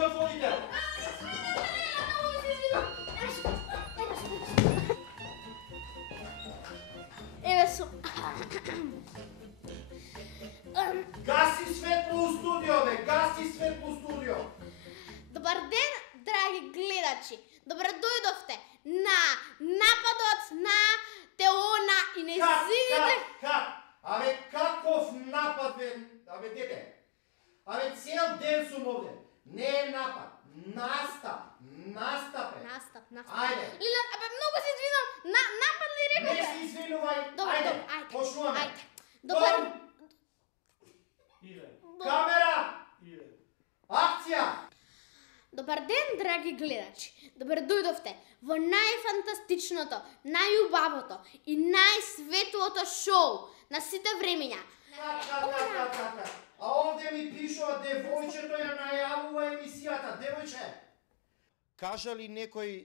ги отворите! Еве сум. Гаси светло у студио, бе! Гаси светло у студио! Добар ден, драги гледачи. Добре дојдовте на нападот на Теона и нејзините... Как? Абе, каков напад, бе? Абе, дете? Абе, цел ден сум овде. Не е напад. Настап. Настап е. Настап. Ајде. Лилан, абе, многу се извинувам. Напад ли Не рекате? се извинувај. Добро, Ајде, ајде. почнуваме. Ајде. Добар... Камера! Акција! Добар ден, драги гледачи. Добре дојдовте во најфантастичното, најубавото и најсветлото шоу на сите времења. Как? А овде ми пишува девојчето ја најавува емисијата, девојче. Кажа ли некој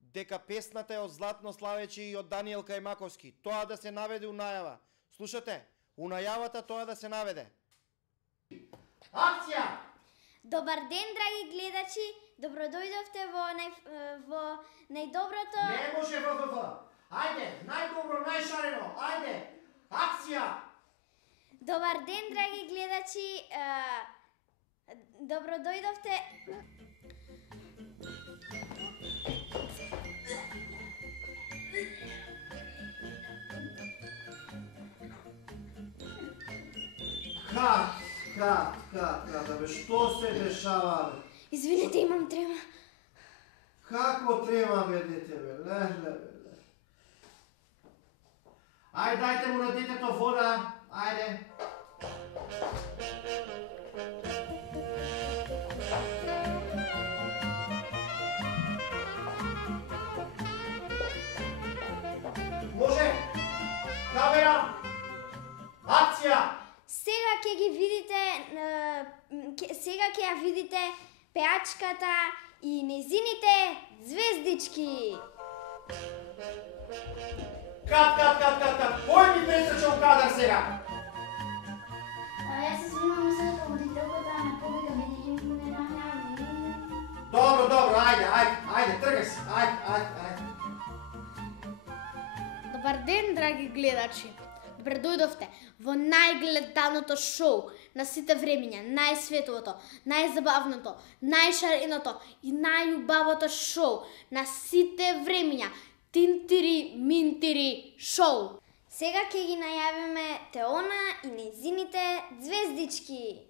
дека песната е од Златно Славече и од Даниел Кајмаковски? Тоа да се наведе у најава. Слушате? У најавата тоа да се наведе. Акција! Добар ден, драги гледачи. Добро дојдовте во најдоброто... Не може ВВВ. Ајде, најдобро, најшарено. Ајде, акција! Добар ден, драги гледачи. Добро дојдовте... Как, бе, што се дешава, бе? Извинете, имам трема. Како трема, бе, дете, бе, леле. Ајде, дајте му на детето вода, ајде. Може? Камера! Акција! Сега ќе ги видите, сега ќе ја видите пеачката и незините звездички. Кат! Кој ми пресече у кадар сега? Јас се извинувам за водителката на побега, бидејќи ми не најави. Добро, ајде, тргај се, ајде. Добар ден, драги гледачи. Добре дојдовте во најгледаното шоу на сите времења, најсветлото, најзабавното, најшареното и најубавото шоу на сите времења. Тинтири Минтири шоу. Сега ќе ги најавиме Теона и незините звездички.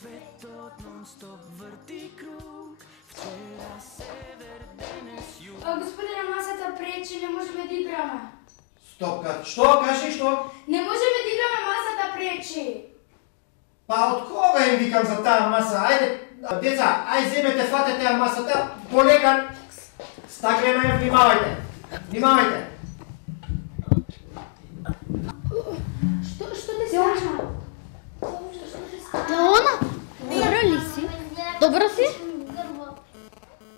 Светот нон-стоп врти круг, вчера север, денес југ. Господине, масата пречи, не можеме да играме. Стоп, што? Кажи што? Не можеме да играме, масата пречи. Па од кога им викам за таа маса? Ајде, деца, земете, фатете ја масата, полека, стаклена ја, внимавајте. Што те случва? Теона? Добро ли си? Добро си?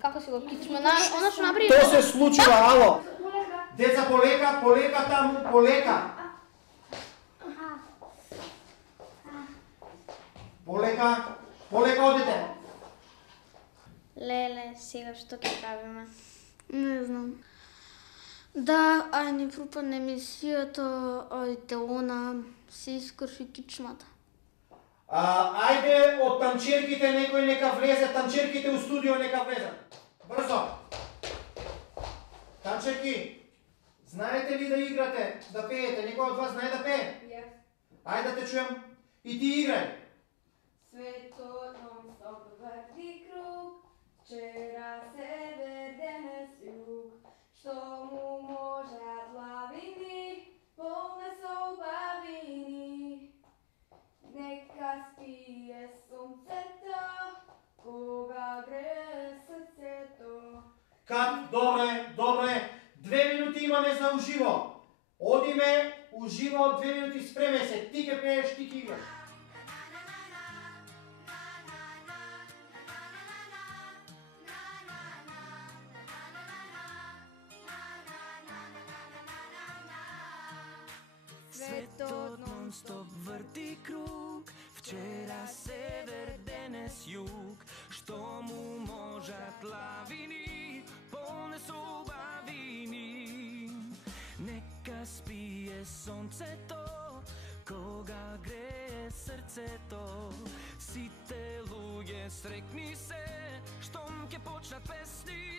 Како си го кичме? Она што направи... Тоа се случува, ало. Деца, полека таму, полека. Полека одете. Леле, сега што ќе правиме? Не знам. Да, ни пропадне емисијата, Теона се искрши кичмата. Ајде, од танчерките некој нека влезе, танчерките у студио нека влезат. Брзо. Танчерки, знаете ли да играте, да пеете? Некој од вас знае да пее? Јас. Ајде да те чуем. И ти играј. Светот нон-стоп врти круг, вчера север, денес југ. Што му можат лавини, полне со убавини. Нека спие сонцето, кога грее срцето. Кат, добре. 2 за уживо. Одиме уживо 2 минути, спреме се. Ти ке пееш, ти ке играш. Светот нон-стоп върти круг, вчера север, денес юг. Што му можат лавини, понесу бавини. Нека спие сонцето, кога грее срцето. Сите луѓе срекни се, штом ке почнат песни.